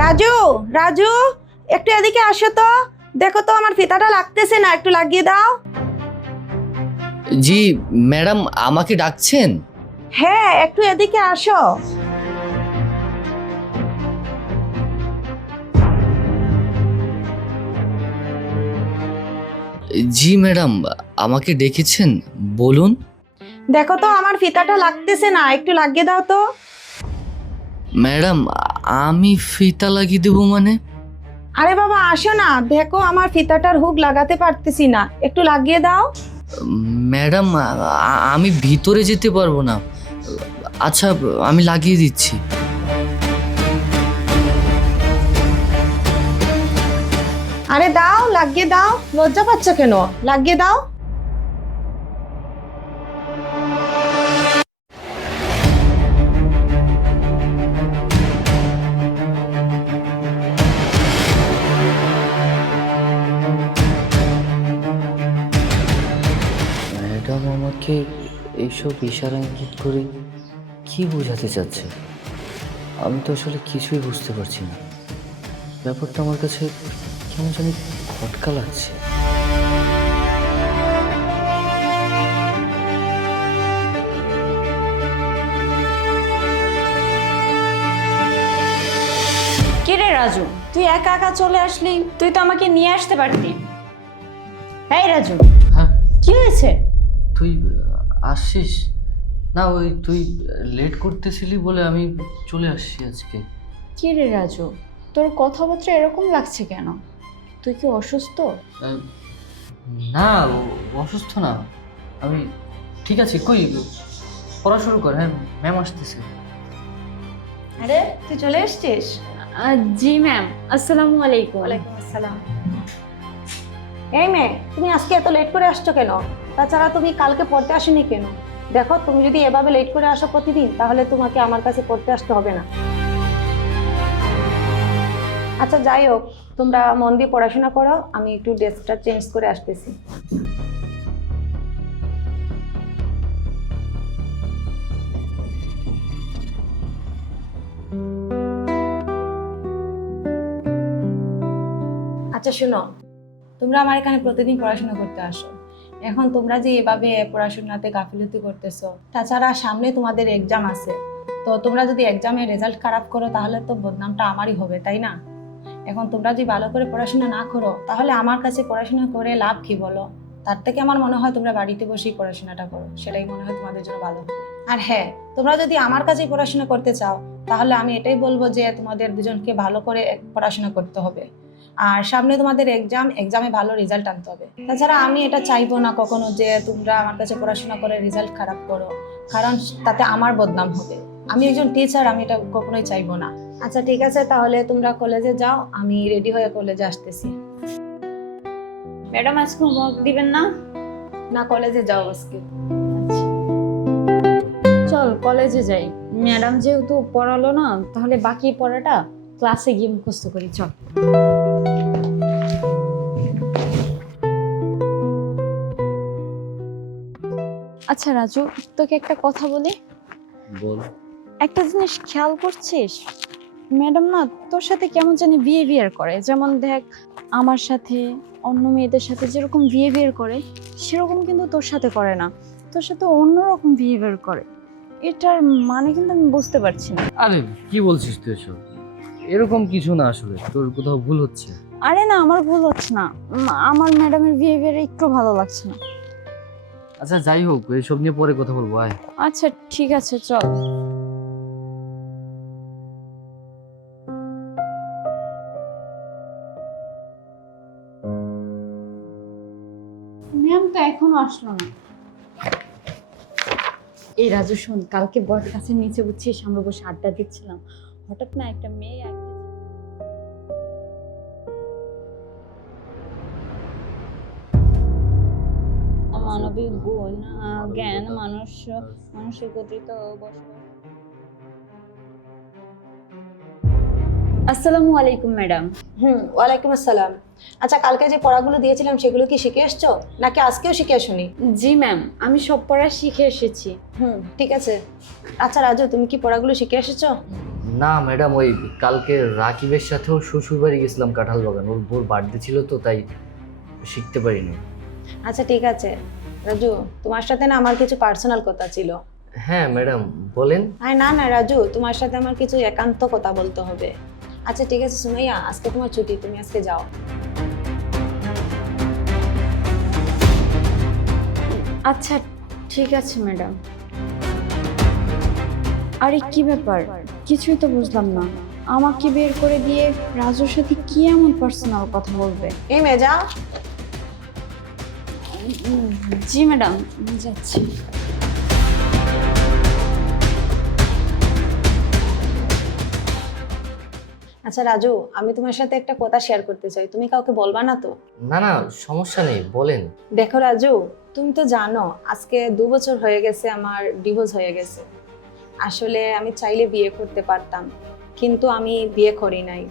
রাজু, রাজু, একটু এদিকে আসো তো। দেখো তো আমার ফিতাটা লাগতেছে না, একটু লাগিয়ে দাও। জি ম্যাডাম, আমাকে ডাকছেন? হ্যাঁ, একটু এদিকে আসো। জি ম্যাডাম, আমাকে ডেকেছেন, বলুন। দেখো তো আমার ফিতাটা লাগতেছে না, একটু লাগিয়ে দাও তো। ম্যাডাম, আমি ফিতা লাগিয়ে দেবো মানে? আরে বাবা আসো না, দেখো আমার ফিতাটার হুক লাগাতে পারতেছি না, একটু লাগিয়ে দাও। ম্যাডাম, আমি ভিতরে যেতে পারবো না। আচ্ছা, আমি লাগিয়ে দিচ্ছি। আরে দাও, লাগিয়ে দাও, লজ্জা পাচ্ছ কেন? লাগিয়ে দাও। ম্যাডাম আমাকে এইসব ইশারা ইঙ্গিত করে কি বোঝাতে চাচ্ছে? আমি তো আসলে কিছুই বুঝতে পারছি না। ব্যাপারটা আমার কাছে কেমন জানি খটকা লাগছে। কে রে রাজু, তুই একা একা চলে আসলি? তুই তো আমাকে নিয়ে আসতে পারতি। এই রাজু, হ্যাঁ, কি হয়েছে? তুই আসছিস? না, ওই তুই লেট করতেছিলি বলে আমি চলে আসছি আজকে। কি রে রাজু, তোর কথাবার্তা এরকম লাগছে কেন? তুই কি অসুস্থ? আহ, না, অসুস্থ না আমি, ঠিক আছে। কই, পড়া শুরু কর। হ্যাঁ, ম্যাম আসতেছে। আরে তুই চলে এসেছিস? জি ম্যাম, আসসালামু আলাইকুম। ওয়ালাইকুম আসসালাম। এই মেয়ে, তুমি আজকে এত লেট করে আসছো কেন? তাছাড়া তুমি কালকে পড়তে আসোনি কেন? দেখো, তুমি যদি এভাবে লেট করে আসো প্রতিদিন, তাহলে তোমাকে আমার কাছে পড়তে আসতে হবে না। আচ্ছা যাই হোক, তোমরা মন দিয়ে পড়াশোনা করো, আমি একটু ডেস্কটা চেঞ্জ করে আসতেছি। আচ্ছা শোনো, তোমরা আমার এখানে প্রতিদিন পড়াশোনা করতে আসো। এখন তোমরা যে এভাবে পড়াশোনাতে গাফিলতি করতেছো, তাছাড়া সামনে তোমাদের এক্সাম আছে, তো তোমরা যদি এক্সামে রেজাল্ট খারাপ করো তাহলে তো বদনামটা আমারই হবে, তাই না? এখন তোমরা যদি ভালো করে পড়াশোনা না করো তাহলে আমার কাছে পড়াশোনা করে লাভ কি বলো? তার থেকে আমার মনে হয় তোমরা বাড়িতে বসেই পড়াশোনাটা করো, সেটাই মনে হয় তোমাদের জন্য ভালো হবে। আর হ্যাঁ, তোমরা যদি আমার কাছেই পড়াশোনা করতে চাও তাহলে আমি এটাই বলবো যে তোমাদের দুজনকে ভালো করে পড়াশোনা করতে হবে। আর সামনে তোমাদের এক্সামে ভালো রেজাল্ট আনতে হবে। তাছাড়া আমি এটা চাইবো না কখনো যে তোমরা আমার কাছে পড়াশোনা করে রেজাল্ট খারাপ করো, কারণ তাতে আমার বদনাম হবে। আমি একজন টিচার, আমি এটা কখনোই চাইবো না। আচ্ছা ঠিক আছে, তাহলে তোমরা কলেজে যাও, আমি রেডি হয়ে কলেজে আসতেছি। ম্যাডাম আজকে হোমওয়ার্ক দিবেন না? না, কলেজে যাও আজকে। চল কলেজে যাই। ম্যাডাম যেহেতু পড়ালো না, তাহলে বাকি পড়াটা ক্লাসে গিয়ে মুখস্থ করি, চল। আচ্ছা রাজু, তোকে একটা কথা বলি। বল। একটা জিনিস খেয়াল করছিস? ম্যাডাম না তোর সাথে কেমন জানি বিহেভিয়ার করে, যেমন দেখ আমার সাথে, অন্য মেয়েদের সাথে যেরকম বিহেভিয়ার করে সেরকম কিন্তু তোর সাথে করে না, তোর সাথে অন্যরকম বিহেভিয়ার করে। এটার মানে কিন্তু আমি বুঝতে পারছি না। আরে কি বলছিস তুই এসব? এরকম কিছু না, আসলে তোর কোথাও ভুল হচ্ছে। আরে না, আমার ভুল হচ্ছে না, আমার ম্যাডামের বিহেভিয়ার একটু ভালো লাগছে না। আচ্ছা যাই হোক, এসব নিয়ে পরে কথা বলবো, আয়। আচ্ছা ঠিক আছে, চল। ম্যাম তো এখনো আসলো না। এই রাজু শোন, কালকে বট গাছের নিচে বুঝছিস আমরা বসে আড্ডা দিচ্ছিলাম, হঠাৎ না একটা মেয়ে মানবিক গুণ জ্ঞান মানুষের গঠিত বসবাস। আসসালামু আলাইকুম ম্যাডাম। ওয়ালাইকুম আসসালাম। আচ্ছা, কালকে যে পড়াগুলো দিয়েছিলাম সেগুলো কি শিখে এসছো, নাকি আজকেও শিখে আসোনি? জি ম্যাম, আমি সব পড়া শিখে এসেছি। ঠিক আছে। আচ্ছা রাজু, তুমি কি পড়াগুলো শিখে এসেছো? না ম্যাডাম, ওই কালকে রাকিবের সাথেও শ্বশুর বাড়ি গেছিলাম কাঁঠাল বাগান, ওর বোর বার্থডে ছিল তো তাই শিখতে পারিনি। আচ্ছা ঠিক আছে রাজু, তোমার সাথে না আমার কিছু পার্সোনাল কথা ছিল। হ্যাঁ ম্যাডাম বলেন। আরে না না রাজু, তোমার সাথে আমার কিছু একান্ত কথা বলতে হবে। আচ্ছা ঠিক আছে সুমাইয়া, আজকে তোমার ছুটি, তুমি আজকে যাও। আচ্ছা ঠিক আছে ম্যাডাম। আরে কি ব্যাপার, কিছুই তো বুঝলাম না। আমাকে বের করে দিয়ে রাজুর সাথে কি এমন পার্সোনাল কথা বলবে? এই মেয়ে যাও। জি ম্যাডাম, যাচ্ছি। আচ্ছা রাজু, আমি তোমার সাথে একটা কথা শেয়ার করতে চাই, তুমি কাউকে বলবা না তো? না না, সমস্যা নেই, বলেন। দেখো রাজু, তুমি তো জানো আজকে 2 বছর হয়ে গেছে আমার ডিভোর্স হয়ে গেছে। আসলে আমি চাইলে বিয়ে করতে পারতাম, কিন্তু আমি বিয়ে করি নাই।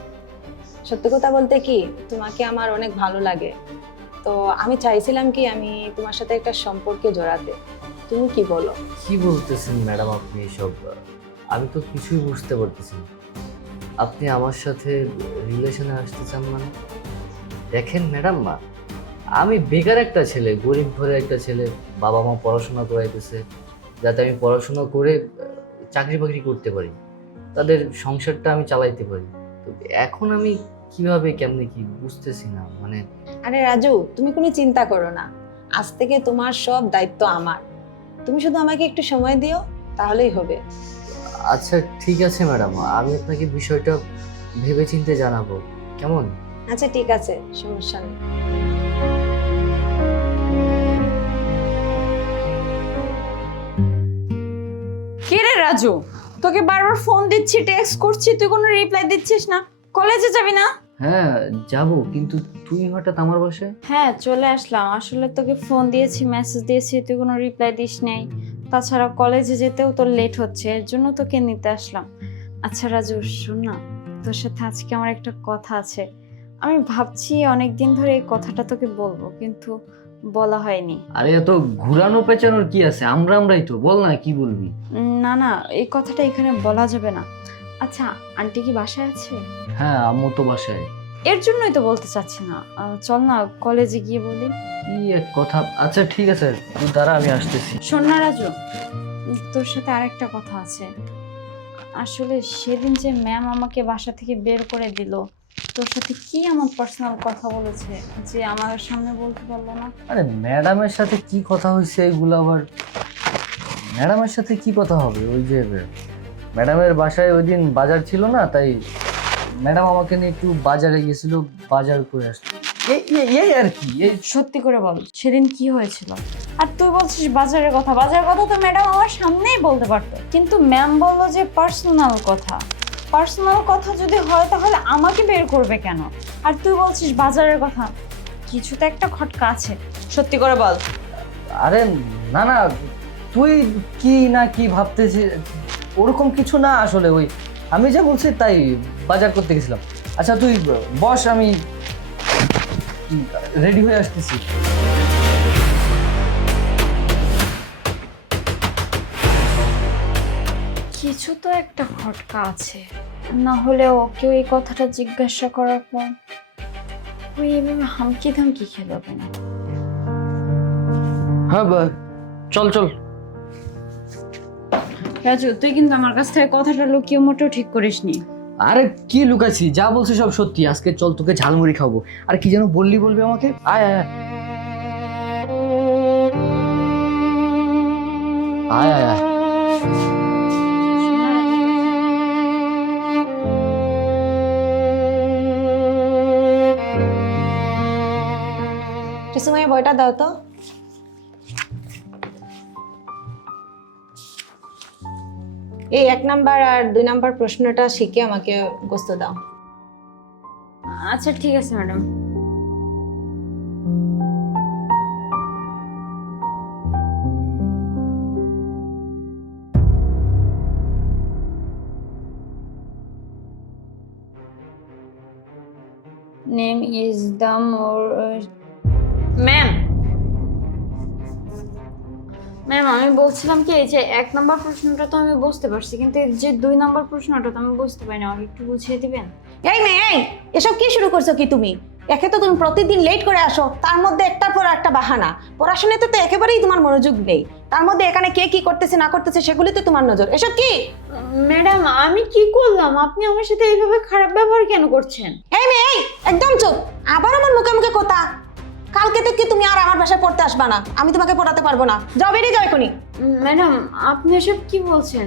সত্যি কথা বলতে কি, তোমাকে আমার অনেক ভালো লাগে। তো আমি চাইছিলাম কি আমি তোমার সাথে একটা সম্পর্কে জড়াতে। তুমি কি বলো? কি বলতেছেন ম্যাডাম আপনি এসব? আমি তো কিছুই বুঝতে পারতেছি না। আপনি আমার সাথে রিলেশনে আসতে চান মানে? দেখেন ম্যাডাম, আমি বেকার একটা ছেলে, গরিব ঘরের একটা ছেলে, বাবা মা পড়াশোনা করাইতেছে যাতে আমি পড়াশোনা করে চাকরি বাকরি করতে পারি, তাদের সংসারটা আমি চালাইতে পারি। তো এখন আমি কিভাবে কেমনে কি বুঝতেছি না মানে। আরে রাজু, তুমি কোনো চিন্তা করো না, আজ থেকে তোমার সব দায়িত্ব আমার। তুমি শুধু আমাকে একটু সময় দিও, তাহলেই হবে। আচ্ছা ঠিক আছে ম্যাডাম, আমি আপনাকে বিষয়টা ভেবেচিন্তে জানাবো, কেমন? আচ্ছা ঠিক আছে, সমস্যা নেই। কে রে রাজু, তোকে বারবার ফোন দিচ্ছি, টেক্সট করছি, তুই কোনো রিপ্লাই দিচ্ছিস না। কলেজে যাবি না? হ্যাঁ যাব, কিন্তু তুই হঠাৎ আমার বাসায়? হ্যাঁ চলে আসলাম। আসলে তোকে ফোন দিয়েছি, মেসেজ দিয়েছি, তুই কোনো রিপ্লাই দিস নাই। তাছাড়া কলেজে যেতেও তোর লেট হচ্ছে, এর জন্য তোকে নিতে আসলাম। আচ্ছা রাজু শোন না, তোর সাথে আজকে আমার একটা কথা আছে। আমি ভাবছি অনেক দিন ধরে এই কথাটা তোকে বলবো, কিন্তু বলা হয়নি। আরে এত ঘুরানো পেঁচানোর কি আছে, আমরাই তো, বল না কি বলবি। না না, এই কথাটা এখানে বলা যাবে না। আচ্ছা আন্টি কি বাসায় আছে? হ্যাঁ আম্মু তো বাসায়। এর জন্যই তো বলতে চাচ্ছি না। চল না কলেজে গিয়ে বলি। কি এক কথা। আচ্ছা ঠিক আছে, তুই দাঁড়া, আমি আসতেছি। শোন না রাজু, তোর সাথে আরেকটা কথা আছে। আসলে সেদিন যে ম্যাম আমাকে বাসা থেকে বের করে দিল, তোর সাথে কি এমন পার্সোনাল কথা বলেছে যে আমার সামনে বলতে পারলো না? আরে ম্যাডামের সাথে কি কথা হয়েছে এগুলো আবার? ম্যাডামের সাথে কি কথা হবে? ওই যে ম্যাডামের বাসায় ওই দিন বাজার ছিল না, তাই ম্যাডাম আমাকে নিয়ে একটু বাজারে গেছিল, বাজার করে আসলো, এই আর কি। এই সত্যি করে বল, সেদিন কি হয়েছিল? আর তুই বলছিস বাজারের কথা, বাজারের কথা তো ম্যাডাম আমার সামনেই বলতে পারতো, কিন্তু ম্যাম বললো যে পার্সোনাল কথা। পার্সোনাল কথা যদি হয় তাহলে আমাকে বের করবে কেন? আর তুই বলছিস বাজারের কথা, কিছু তো একটা খটকা আছে। সত্যি করে বল। আরে না না, তুই কি না কি ভাবতেছিস, ওরকম কিছু না আসলে। ওই আমি যা বলছি তাই, বাজার করতে গেছিলাম। আচ্ছা তুই বস, আমি রেডি হয়ে আসতেছি। কিছু তো একটা খটকা আছে, না হলে ওকে এই কথাটা জিজ্ঞাসা করার পর ওই এভাবে হামকি ধামকি খেলো কেন? হ্যাঁ চল চল। রাজু তুই কিন্তু আমার কাছ থেকে কথাটা লুকিয়ে মোটেও ঠিক করিসনি। আরে কি লুকাইছি, যা বলছি সব সত্যি। আজকে চল, তোকে ঝালমুড়ি খাবো। আর কি যেন বলবি আমাকে। আয় আয় আয় আয় আয়। সুমাইয়া বইটা দাও তো। এই 1 নাম্বার আর 2 নাম্বার প্রশ্নটা শিখে আমাকে মুখস্থ দাও। আচ্ছা ঠিক আছে madam. Name is the more ma'am. Ma'am আমি বলছিলাম কি, এই যে 1 নম্বর প্রশ্নটা তো আমি বুঝতে পারছি, কিন্তু এই যে 2 নম্বর প্রশ্নটা তো আমি বুঝতে পারি না, আমাকে একটু বুঝিয়ে দিবেন? এই মেয়ে, এই এসব কি শুরু করছো কি তুমি? একে তো তুমি প্রতিদিন লেট করে আসো, তার মধ্যে একটার পর একটা বাহানা। পড়াশোনাতে তো একেবারেই তোমার মনোযোগ নেই, তার মধ্যে এখানে কে কি করতেছে না করতেছে সেগুলিতে তোমার নজর। এসব কি? ম্যাডাম আমি কি করলাম? আপনি আমার সাথে এইভাবে খারাপ ব্যবহার কেন করছেন? এই মেয়ে, এই একদম চুপ। আবার আমার মুখে মুখে কথা। কালকে থেকে তুমি আর আমার বাসায় পড়তে আসবা না, আমি তোমাকে পড়াতে পারবো না। যাও, বেরিয়ে যাও এখনই। ম্যাডাম আপনি এসব কি বলছেন?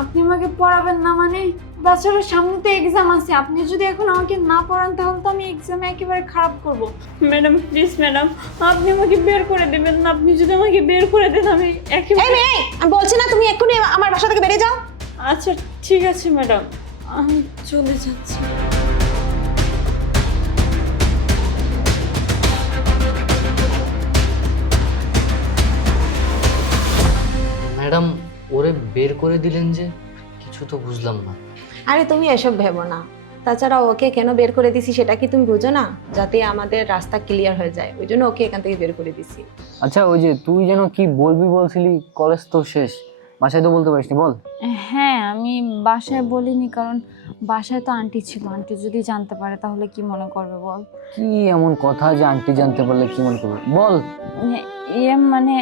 আপনি আমাকে পড়াবেন না মানে? তাছাড়া সামনে তো এক্সাম আছে, আপনি যদি এখন আমাকে না পড়ান তাহলে তো আমি এক্সামে একেবারে খারাপ করব। ম্যাডাম প্লিজ ম্যাডাম, আপনি আমাকে বের করে দেবেন না। আপনি যদি আমাকে বের করে দেন আমি এই একেবারে... মেয়ে, এই, আমি বলছি না তুমি এক্ষুনি আমার বাসা থেকে বেরিয়ে যাও। আচ্ছা ঠিক আছে ম্যাডাম, আমি চলে যাচ্ছি। ম্যাডাম ওরে বের করে দিলেন যে, কিছু তো বুঝলাম না। আরে তুমি এসব ভেবো না। তাছাড়া ওকে কেন বের করে দিছি সেটা কি তুমি বুঝো না? যাতে আমাদের রাস্তা ক্লিয়ার হয়ে যায়, ওই জন্য ওকে এখান থেকে বের করে দিছি। আচ্ছা ওই যে তুই যেন কি বলবি বলছিলি, কলেজ তো শেষ, বাসায় তো বলতে পারিসনি, বল। হ্যাঁ আমি বাসায় বলিনি, কারণ বাসায় তো আন্টি ছিল, আন্টি যদি জানতে পারে তাহলে কি মনে করবে বল? কি এমন কথা যে আন্টি জানতে পারলে কি মনে করবে, বল। মানে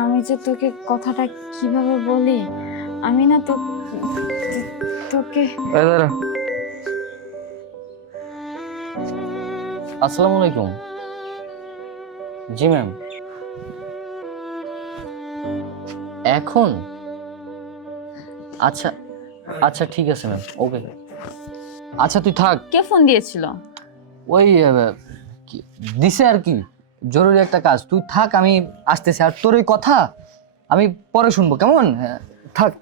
আমি যে তোকে কথাটা কিভাবে বলি, আমি না তোকে... আসসালামু আলাইকুম। জি ম্যাম। এখন? আচ্ছা আচ্ছা ঠিক আছে ম্যাম, ওকে। আচ্ছা তুই থাক। কে ফোন দিয়েছিল? ওই দিছে আর কি, জরুরি একটা কাজ। তুই থাক, আমি আসতেছি। আর তোর ওই কথা আমি পরে শুনবো, কেমন? হ্যাঁ, থাক।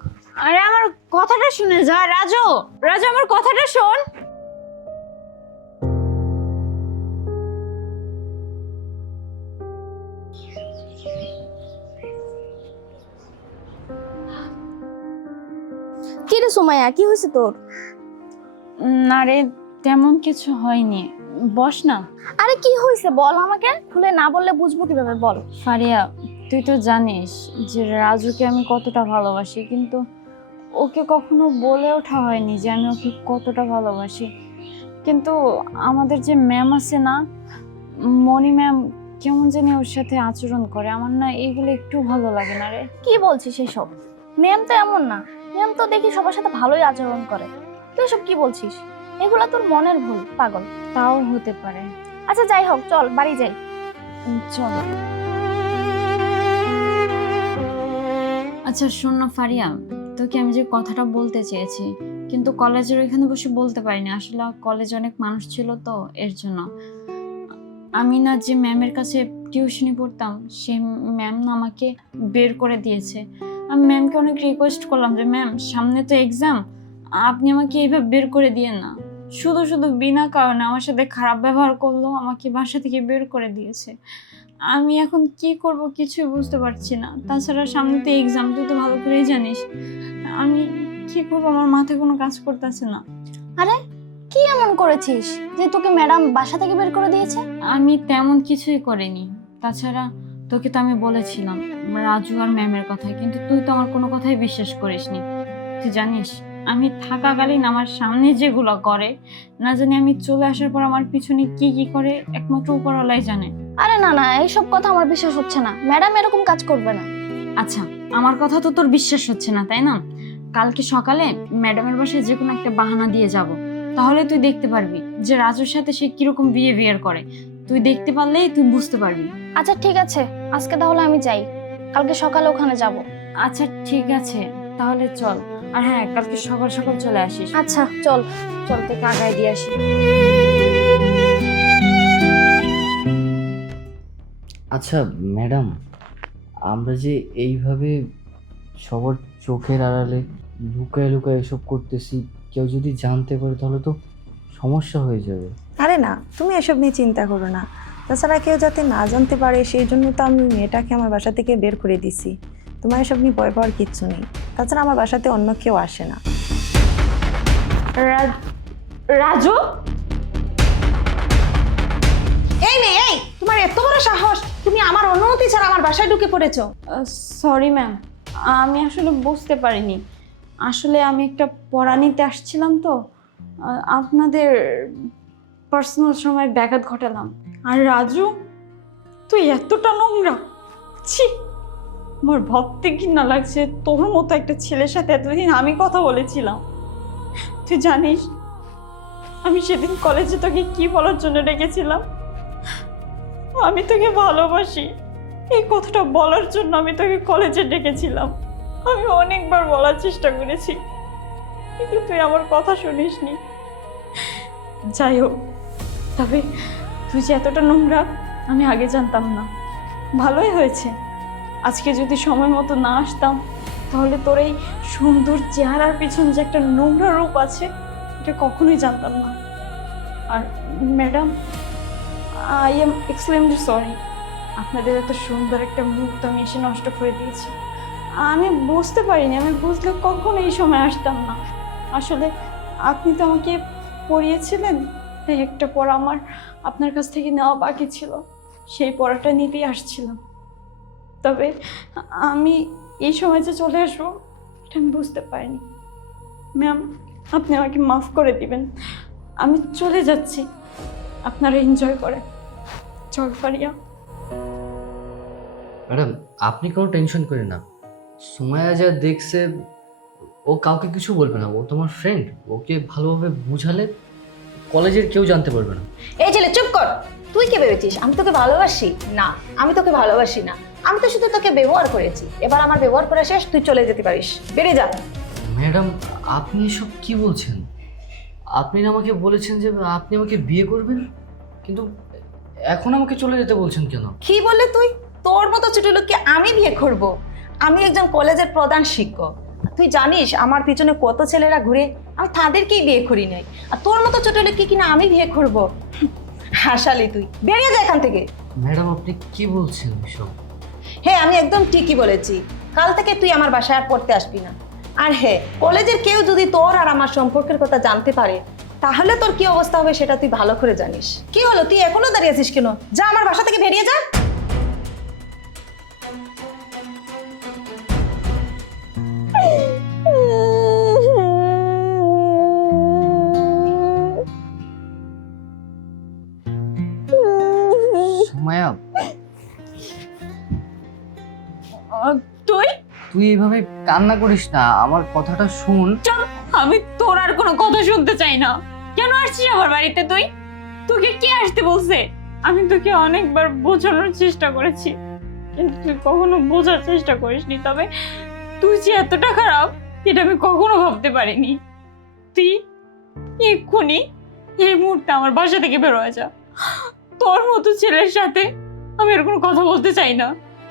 আরে আমার কথাটা শুনে যা। রাজু, রাজু আমার কথাটা শোন। কি রে সুমাইয়া, কি হয়েছে তোর? না রে, তেমন কিছু হয়নি, বস না। আরে কি হয়েছে বল আমাকে, খুলে না বললে বুঝবো কিভাবে, বল। ফারিয়া তুই তো জানিস যে রাজুকে আমি কতটা ভালোবাসি, কিন্তু ওকে কখনো বলে ওঠা হয়নি যে আমি ওকে কতটা ভালোবাসি। কিন্তু আমাদের যে ম্যাম আছে না, মনি ম্যাম, কেমন জানি ওর সাথে আচরণ করে, আমার না এগুলো একটু ভালো লাগে না রে। কি বলছিস এসব? ম্যাম তো এমন না, ম্যাম তো দেখি সবার সাথে ভালোই আচরণ করে। তুই এসব কি বলছিস? এগুলা তোর মনের ভুল, পাগল। তাও হতে পারে। আচ্ছা যাই হোক, চল বাড়ি যাই। চল। আচ্ছা শোন না ফারিয়া, তোকে আমি যে কথাটা বলতে চেয়েছি কিন্তু কলেজের ওইখানে বসে বলতে পারিনি, আসলে কলেজে অনেক মানুষ ছিল তো এর জন্য। আমি না যে ম্যামের কাছে টিউশনি পড়তাম, সে ম্যাম না আমাকে বের করে দিয়েছে। আমি ম্যামকে অনেক রিকোয়েস্ট করলাম যে ম্যাম সামনে তো এক্সাম, আপনি আমাকে এইভাবে বের করে দিয়েন না। শুধু শুধু বিনা কারণে আমার সাথে খারাপ ব্যবহার করলো, আমাকে বাসা থেকে বের করে দিয়েছে। আমি এখন কি করব কিছুই বুঝতে পারছি না। তাছাড়া সামনে তো এক্সাম, তুই তো ভালো করেই জানিস। আমি কি করবো, আমার মাথায় কোনো কাজ করতেছে না। আরে কি এমন করেছিস যে তোকে ম্যাডাম বাসা থেকে বের করে দিয়েছে? আমি তেমন কিছুই করিনি। তাছাড়া তোকে তো আমি বলেছিলাম রাজু আর ম্যামের কথা, কিন্তু তুই তো আমার কোনো কথাই বিশ্বাস করিসনি। তুই জানিস আমি থাকাকালীন আমার সামনে যেগুলো করে, না জানি আমি চলে আসার পর আমার পিছনে কি কি করে একমাত্র উপরওয়ালাই জানে। আরে না না, এইসব কথা আমার বিশ্বাস হচ্ছে না, ম্যাডাম এরকম কাজ করবে না। আচ্ছা আমার কথা তো তোর বিশ্বাস হচ্ছে না তাই না? কালকে সকালে ম্যাডামের বাসায় যে কোনো একটা বাহানা দিয়ে যাব, তাহলে তুই দেখতে পারবি যে রাজুর সাথে সে কিরকম বিহেভিয়ার করে। তুই দেখতে পারলেই তুই বুঝতে পারবি। আচ্ছা ঠিক আছে, আজকে তাহলে আমি যাই, কালকে সকালে ওখানে যাব। আচ্ছা ঠিক আছে তাহলে চল। আর হ্যাঁ, কালকে সকাল সকাল চলে আসিস। আচ্ছা চল। চল তোকে আগায় দিয়ে আসি। আচ্ছা ম্যাডাম, আমরা যে এইভাবে সবার চোখের আড়ালে লুকায় লুকায় এসব করতেছি, কেউ যদি জানতে পারে তাহলে তো সমস্যা হয়ে যাবে। আরে না, তুমি এসব নিয়ে চিন্তা করো না। তাছাড়া কেউ যাতে না জানতে পারে সেই জন্য তো আমি মেয়েটাকে আমার বাসা থেকে বের করে দিছি। তোমার এসব নিয়ে ভয় পাওয়ার কিচ্ছু নেই। তাছাড়া আমার বাসাতে অন্য কেউ আসে না। রাজু, এই মেয়ে, এই তোমার এত বড় সাহস, তুমি আমার অনুমতি ছাড়া আমার বাসায় ঢুকে পড়েছো। সরি ম্যাম, আমি আসলে বুঝতে পারিনি। আসলে আমি একটা পড়া নিতে আসছিলাম তো, আপনাদের পার্সোনাল সময় ব্যাঘাত ঘটালাম। আর রাজু, তুই এতটা নোংরা! ছি, আমার ভাবতে ঘৃণা লাগছে তোর মতো একটা ছেলের সাথে এতদিন আমি কথা বলেছিলাম। তুই জানিস আমি সেদিন কলেজে তোকে কি বলার জন্য ডেকেছিলাম? আমি তোকে ভালোবাসি, এই কথাটা বলার জন্য আমি তোকে কলেজে ডেকেছিলাম। আমি অনেকবার বলার চেষ্টা করেছি, কিন্তু তুই আমার কথা শুনিসনি। যাই হোক, তবে তুই যে এতটা নোংরা আমি আগে জানতাম না। ভালোই হয়েছে, আজকে যদি সময় মতো না আসতাম তাহলে তোর এই সুন্দর চেহারার পিছন যে একটা নোংরা রূপ আছে এটা কখনোই জানতাম না। আর madam, I am extremely sorry, আপনাদের এত সুন্দর একটা মুহূর্ত আমি এসে নষ্ট করে দিয়েছি। আমি বুঝতে পারিনি, আমি বুঝলে কখনো এই সময় আসতাম না। আসলে আপনি তো আমাকে পড়িয়েছিলেন, তাই একটা পড়া আমার আপনার কাছ থেকে নেওয়া বাকি ছিল, সেই পড়াটা নিতেই আসছিলাম। তবে আমি এই সময় যে চলে আসবো এটা আমি বুঝতে পারিনি। ম্যাম, আপনি আমাকে মাফ করে দিবেন, আমি চলে যাচ্ছি, আপনারা এনজয় করেন। চল ফারিয়া। ম্যাডাম, আপনি কোনো টেনশন করেন না। সুমাইয়া যা দেখছে ও কাউকে কিছু বলবে না, ও তোমার ফ্রেন্ড, ওকে ভালোভাবে বুঝালে কলেজের কেউ জানতে পারবে না। এই ছেলে চুপ কর। তুই কি ভেবেছিস আমি তোকে ভালোবাসি? না, আমি তোকে ভালোবাসি না। আমি তো শুধু তোকে ব্যবহার করেছি। এবার আমার ব্যবহার করা শেষ, তুই চলে যেতে পারিস, বেরিয়ে যা। ম্যাডাম, আপনি এসব কি বলছেন? আপনি না আমাকে বলেছেন যে আপনি আমাকে বিয়ে করবেন, কিন্তু এখন আমাকে চলে যেতে বলছেন কেন? কি বললি তুই? তোর মতো ছোট লোককে আমি বিয়ে করব? আমি একজন কলেজের প্রধান শিক্ষক। তুই জানিস আমার পিছনে কত ছেলেরা ঘুরে, আমি তাদেরকেই বিয়ে করি নাই। আর তোর মতো ছোট লোককে কিনা আমি বিয়ে করব? হাসালি তুই, বেরিয়ে যা এখান থেকে। ম্যাডাম, আপনি কি বলছেন এসব? হ্যাঁ, আমি একদম ঠিকই বলেছি। কাল থেকে তুই আমার বাসায় আর পড়তে আসবি না। আর হ্যাঁ, কলেজের কেউ যদি তোর আর আমার সম্পর্কের কথা জানতে পারে তাহলে তোর কি অবস্থা হবে সেটা তুই ভালো করে জানিস। কি হলো, তুই এখনো দাঁড়িয়ে আছিস কেন? যা আমার বাসা থেকে বেরিয়ে যা। সুমাইয়া, তুই তুই এইভাবে কান্না করিস না, আমার কথাটা শুন। আমি তোর আর কোনো কথা শুনতে চাই না। কেন আসছিস আমার বাড়িতে? তুই তোকে কে আসতে বলছে? আমি তোকে অনেকবার বোঝানোর চেষ্টা করেছি, কিন্তু তুই কখনো বোঝার চেষ্টা করিসনি। তবে তুই যে এতটা খারাপ এটা আমি কখনো ভাবতে পারিনি। তুই এক্ষুনি এই মুহূর্তে আমার বাসা থেকে বের হয়ে যা। তোর মতো ছেলের সাথে আমি আর কোনো কথা বলতে চাই না।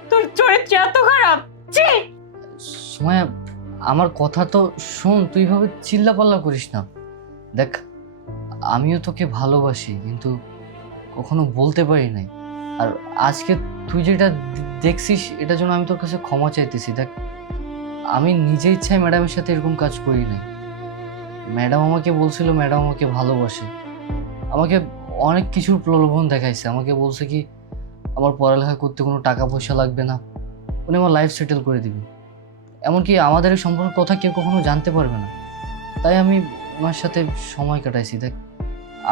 তোর চরিত্র এত খারাপ। ছি! সুমাইয়া, আমার কথা তো শোন, তুই এইভাবে চিল্লাপাল্লা করিস না। দেখ, আমিও তোকে ভালোবাসি, কিন্তু কখনো বলতে পারি নাই। আর আজকে তুই যেটা দেখছিস এটার জন্য আমি তোর কাছে ক্ষমা চাইতেছি। দেখ, আমি নিজে ইচ্ছায় ম্যাডামের সাথে এরকম কাজ করি নাই। ম্যাডাম আমাকে বলছিল ম্যাডাম আমাকে ভালোবাসে, আমাকে অনেক কিছুর প্রলোভন দেখাইছে। আমাকে বলছে কি আমার পড়ালেখা করতে কোনো টাকা পয়সা লাগবে না, উনি আমার লাইফ সেটেল করে দিবে। এমনকি আমাদের এই সম্পর্কের কথা কেউ কখনো জানতে পারবে না। তাই আমি ওনার সাথে সময় কাটাইছি। দেখ,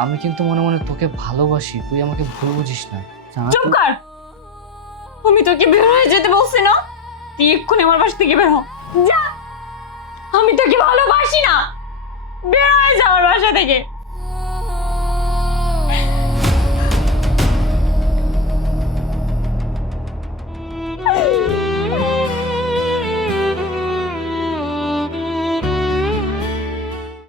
আমি কিন্তু মনে মনে তোকে ভালোবাসি, তুই আমাকে ভুল বুঝিস না। চুপ কর! আমি তোকে বের হয়ে যেতে বলছি না? তুই এক্ষুনি আমার বাসা থেকে বের হ। যা! আমি তোকে ভালোবাসি না, বের হয়ে যা আমার বাসা থেকে।